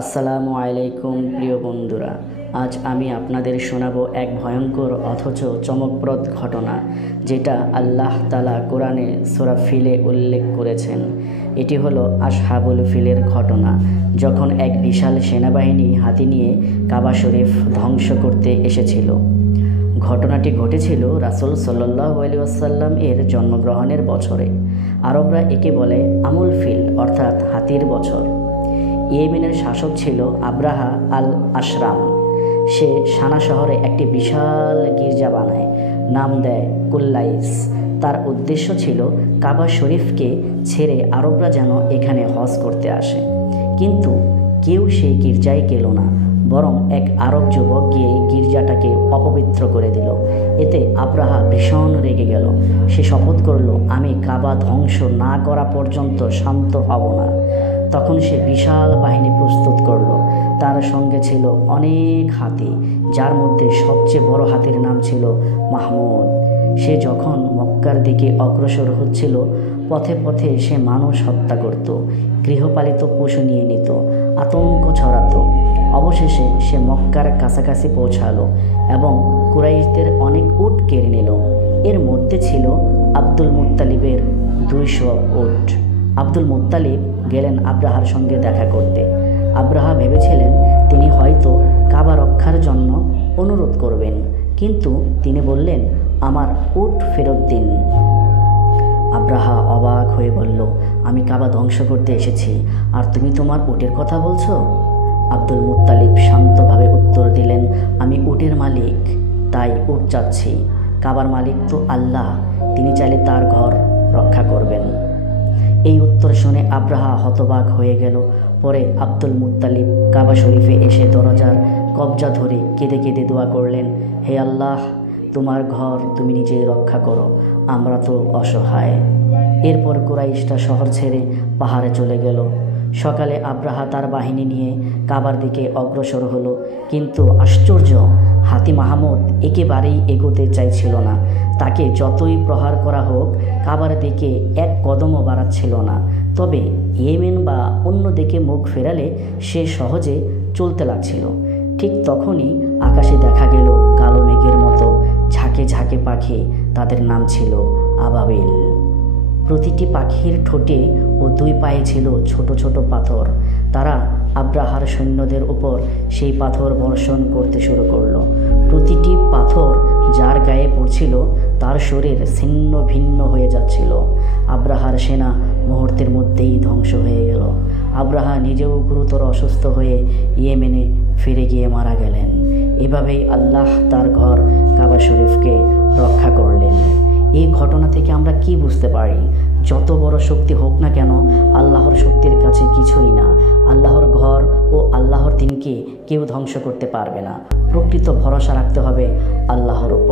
আসসালামু আলাইকুম প্রিয় বন্ধুরা, আজ আমি আপনাদের শোনাবো এক ভয়ঙ্কর অথচ চমকপ্রদ ঘটনা, যেটা আল্লাহ তাআলা কোরআনে সূরা ফিলে উল্লেখ করেছেন। এটি হলো আসহাবুল ফিলের ঘটনা, যখন এক বিশাল সেনাবাহিনী হাতি নিয়ে কাবা শরীফ ধ্বংস করতে এসেছিল। ঘটনাটি ঘটেছিল রাসূল সাল্লাল্লাহু আলাইহি ওয়াসাল্লাম এর জন্মগ্রহণের বছরে। আরবরা একে বলে আমুল ফিল, অর্থাৎ হাতির বছর। ইয়েমেনের শাসক ছিল আব্রাহা আল আশরাম। সে সানা শহরে একটি বিশাল গির্জা বানায়, নাম দেয় কুল্লাইস। তার উদ্দেশ্য ছিল কাবা শরীফকে ছেড়ে আরবরা যেন এখানে হজ করতে আসে। কিন্তু কেউ সেই গির্জায় গেল না, বরং এক আরব যুবক গিয়ে গির্জাটাকে অপবিত্র করে দিল। এতে আব্রাহা ভীষণ রেগে গেল। সে শপথ করল, আমি কাবা ধ্বংস না করা পর্যন্ত শান্ত হব না। তখন সে বিশাল বাহিনী প্রস্তুত করল। তার সঙ্গে ছিল অনেক হাতি, যার মধ্যে সবচেয়ে বড় হাতির নাম ছিল মাহমুদ। সে যখন মক্কার দিকে অগ্রসর হচ্ছিল, পথে পথে সে মানুষ হত্যা করত, গৃহপালিত পশু নিয়ে নিত, আতঙ্ক ছড়াতো। অবশেষে সে মক্কার কাছাকাছি পৌঁছালো এবং কুরাইশদের অনেক উট কেড়ে নিল। এর মধ্যে ছিল আব্দুল মুত্তালিবের 200 উট। আব্দুল মুত্তালিব গেলেন আব্রাহার সঙ্গে দেখা করতে। আব্রাহা ভেবেছিলেন তিনি হয়তো কাবা রক্ষার জন্য অনুরোধ করবেন, কিন্তু তিনি বললেন, আমার উট ফেরত দিন। আব্রাহা অবাক হয়ে বলল, আমি কাবা ধ্বংস করতে এসেছি, আর তুমি তোমার উটের কথা বলছো? আব্দুল মুত্তালিব শান্তভাবে উত্তর দিলেন, আমি উটের মালিক, তাই উট চাচ্ছি। কাবার মালিক তো আল্লাহ, তিনি চাইলে তার ঘর রক্ষা করবেন। এই উত্তর শুনে আব্রাহা হতবাক হয়ে গেল। পরে আব্দুল মুত্তালিব কাবা শরীফে এসে দরজার কবজা ধরে কেঁদে কেঁদে দোয়া করলেন, হে আল্লাহ, তোমার ঘর তুমি নিজেই রক্ষা করো, আমরা তো অসহায়। এরপর কুরাইশরা শহর ছেড়ে পাহাড়ে চলে গেল। সকালে আব্রাহা তার বাহিনী নিয়ে কাবার দিকে অগ্রসর হলো, কিন্তু আশ্চর্য, হাতি মাহমুদ একেবারেই এগোতে চাইছিল না। তাকে যতই প্রহার করা হোক, কাবার দিকে এক কদমও বাড়াচ্ছিল না। তবে ইয়েমেন বা অন্য দিকে মুখ ফেরালে সে সহজে চলতে লাগছিল। ঠিক তখনই আকাশে দেখা গেল কালো মেঘের মতো ঝাঁকে ঝাঁকে পাখি। তাদের নাম ছিল আবাবিল। প্রতিটি পাখির ঠোঁটে ও 2 পায়ে ছিল ছোট ছোট পাথর। তারা আব্রাহার সৈন্যদের উপর সেই পাথর বর্ষণ করতে শুরু করলো। প্রতিটি পাথর যার গায়ে পড়ছিল, তার শরীর ছিন্ন ভিন্ন হয়ে যাচ্ছিল। আব্রাহার সেনা মুহূর্তের মধ্যেই ধ্বংস হয়ে গেল। আব্রাহা নিজেও গুরুতর অসুস্থ হয়ে ইয়েমেনে ফিরে গিয়ে মারা গেলেন। এভাবেই আল্লাহ তার ঘর কাবা শরীফকে রক্ষা করলেন। এই ঘটনা থেকে আমরা কি বুঝতে পারি? যত বড় শক্তি হোক না কেন, আল্লাহর শক্তির কাছে কিছুই না। আল্লাহর ঘর ও আল্লাহর দিনকে কেউ ধ্বংস করতে পারবে না। প্রকৃত ভরসা রাখতে হবে আল্লাহর উপর।